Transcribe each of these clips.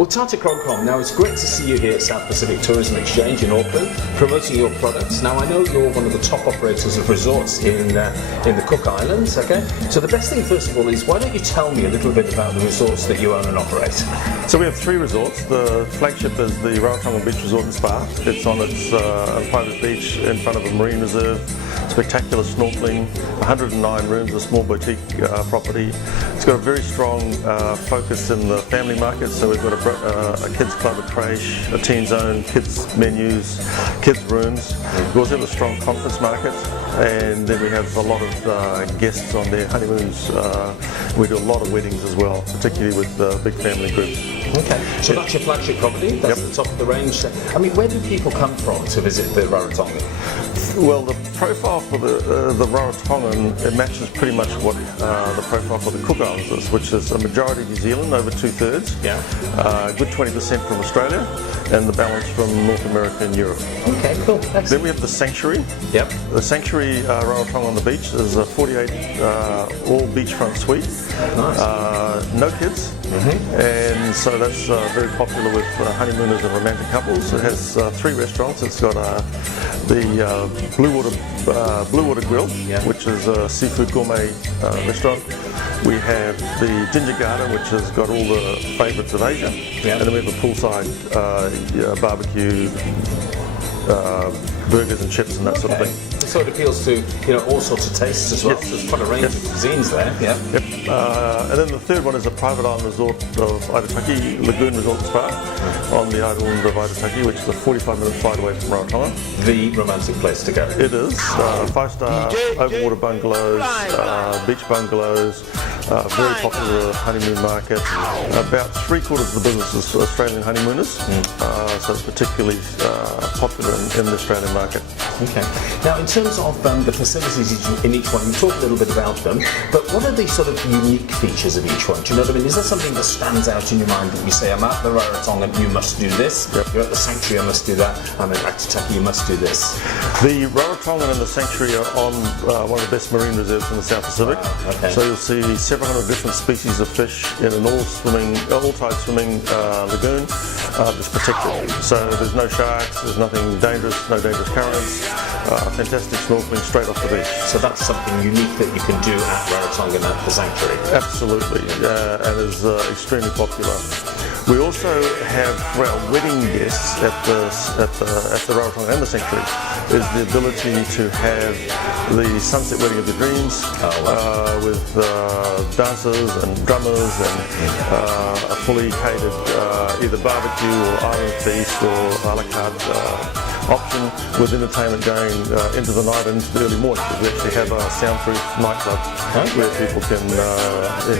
Well, Tata Crocombe, now it's great to see you here at South Pacific Tourism Exchange in Auckland, promoting your products. Now I know you're one of the top operators of resorts in the Cook Islands, okay? So the best thing first of all is, why don't you tell me a little bit about the resorts that you own and operate? So we have 3 resorts. The flagship is the Raratongan Beach Resort and Spa. It's on its private beach in front of a marine reserve. Spectacular snorkeling, 109 rooms, a small boutique property. It's got a very strong focus in the family market, so we've got a kids club, a creche, a teen zone, kids menus, kids rooms. We also have a strong conference market, and then we have a lot of guests on their honeymoons. We do a lot of weddings as well, particularly with big family groups. Okay, so that's your flagship property, that's the top of the range. I mean, where do people come from to visit the Raratongan? Well, the profile for the Raratongan, it matches pretty much what the profile for the Cook Islands is, which is a majority New Zealand, over 2/3. Yeah. Good 20% from Australia, and the balance from North America and Europe. Okay, cool. Excellent. Then we have the Sanctuary. Yep. The Sanctuary Raratonga on the beach is a 48 all beachfront suite. Nice. No kids. And so that's very popular with honeymooners and romantic couples. It has 3 restaurants. It's got the Blue Water Grill, which is a seafood gourmet restaurant. We have the Ginger Garden, which has got all the favourites of Asia. And then we have a poolside barbecue, burgers and chips and that sort of thing. So it appeals to all sorts of tastes as well. Yes. So there's quite a range of cuisines there. Yeah. Yep. And then the third one is a private island resort of Aitutaki Lagoon Resort and Spa on the island of Aitutaki, which is a 45-minute flight away from Raratonga. The romantic place to go. It is. 5-star overwater bungalows, beach bungalows, very popular honeymoon market. About 3/4 of the business is for Australian honeymooners, so it's particularly popular in the Australian market. Okay. Now, in terms of the facilities in each one, you talk a little bit about them, but what are the sort of unique features of each one? Do you know what I mean? Is there something that stands out in your mind that you say, I'm at the Raratongan, you must do this. You're at the Sanctuary, I must do that. I'm at Aitutaki, you must do this. The Raratongan and the Sanctuary are on one of the best marine reserves in the South Pacific. Okay. So you'll see several hundred different species of fish in an all-tide swimming lagoon that's protected. So there's no sharks, there's nothing dangerous, no dangerous currents. Fantastic snorkeling straight off the beach. So that's something unique that you can do at Raratongan at the Sanctuary. Absolutely, and is extremely popular. We also have, for our wedding guests at the Raratonga and the Sanctuary, is the ability to have the sunset wedding of your dreams with dancers and drummers and a fully catered either barbecue or island feast or a la carte option with entertainment going into the night and into the early morning. We actually have a soundproof nightclub where people can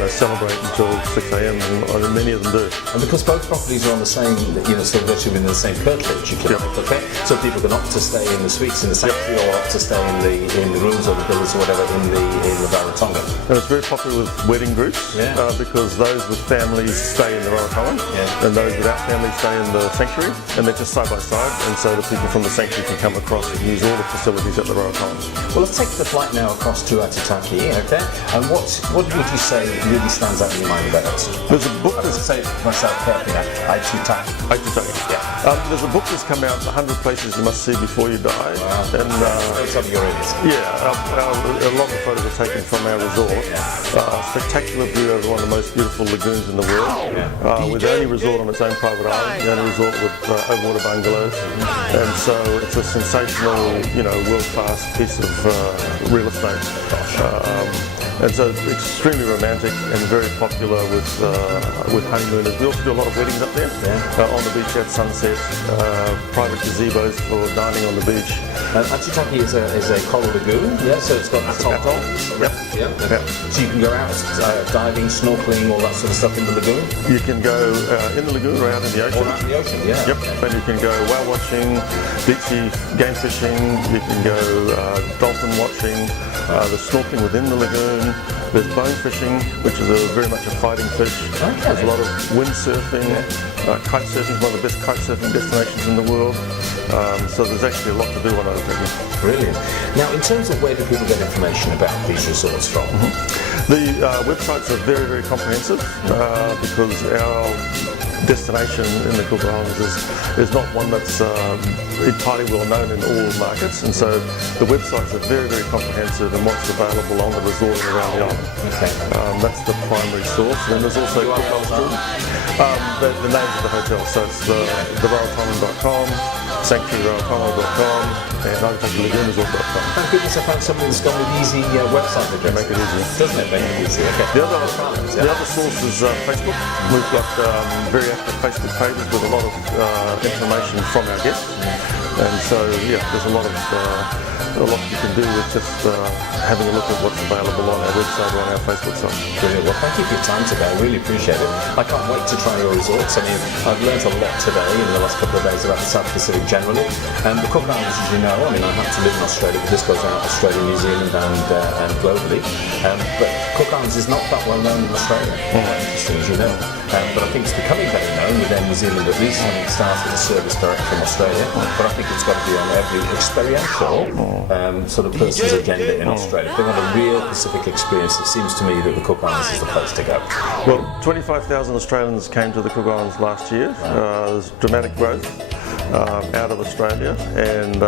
celebrate until 6 a.m. and many of them do. And because both properties are on the same, sort of virtually within the same curtilage, you can okay? So people can opt to stay in the suites in the Sanctuary or opt to stay in the rooms or the villas or whatever in the Raratonga. And it's very popular with wedding groups because those with families stay in the Raratonga and those without families stay in the Sanctuary, and they're just side by side, and so the people from the Sanctuary can come across and use all the facilities at the Raratonga. Well, let's take the flight now across to Aitutaki, okay? And what would you say really stands out in your mind about it? There's a book that's say myself carefully now. Aitutaki. There's a book that's come out, 100 Places You Must See Before You Die. Wow. And a lot of the photos are taken from our resort. Spectacular view over one of the most beautiful lagoons in the world. We're the only resort on its own private island, the only resort with overwater bungalows. And so it's a sensational, world-class piece of real estate. And so it's extremely romantic and very popular with honeymooners. We also do a lot of weddings up there on the beach at sunset, private gazebos for dining on the beach. Aitutaki is a coral lagoon, so it's got atoll. So you can go out diving, snorkeling, all that sort of stuff in the lagoon? You can go in the lagoon or out in the ocean. Or out in the ocean, And you can go whale watching, deep sea game fishing, you can go dolphin watching, there's snorkeling within the lagoon. There's bone fishing, which is very much a fighting fish. There's a lot of windsurfing. Kite surfing is one of the best kite surfing destinations in the world. So there's actually a lot to do on Aitutaki. Brilliant. Now, in terms of where do people get information about these resorts from? The websites are very, very comprehensive because destination in the Cook Islands is not one that's entirely well known in all markets, and so the websites are very, very comprehensive in what's available on the resort and around the island. Okay. That's the primary source. And then there's also the names of the hotels. So it's the Raratongan.com, sanctuaryraratongan.com, and architecturalagoonresort.com. Thank goodness I found somebody that's got an easy website address. Make it easy. Doesn't it make it easy? Okay. The other source is Facebook. We've got very active Facebook pages with a lot of information from our guests, and so there's a lot you can do with just having a look at what's available on our website or on our Facebook site. Brilliant. Well, thank you for your time today. I really appreciate it. I can't wait to try your resorts. I mean, I've learnt a lot today in the last couple of days about the South Pacific generally. The Cook Islands, as you know, I mean, I happen to live in Australia, but this goes around Australia, New Zealand, and globally. But Cook Islands is not that well known in Australia. Quite interesting, as you know. But I think it's becoming better known with New Zealand at least having started a service direct from Australia. But I think it's got to be on every experiential sort of person's agenda in Australia. If they want a real Pacific experience, it seems to me that the Cook Islands is the place to go. Well, 25,000 Australians came to the Cook Islands last year. There's dramatic growth out of Australia, and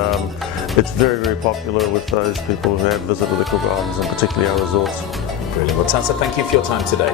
it's very, very popular with those people who have visited the Cook Islands, and particularly our resorts. Brilliant. Well, Tata, thank you for your time today.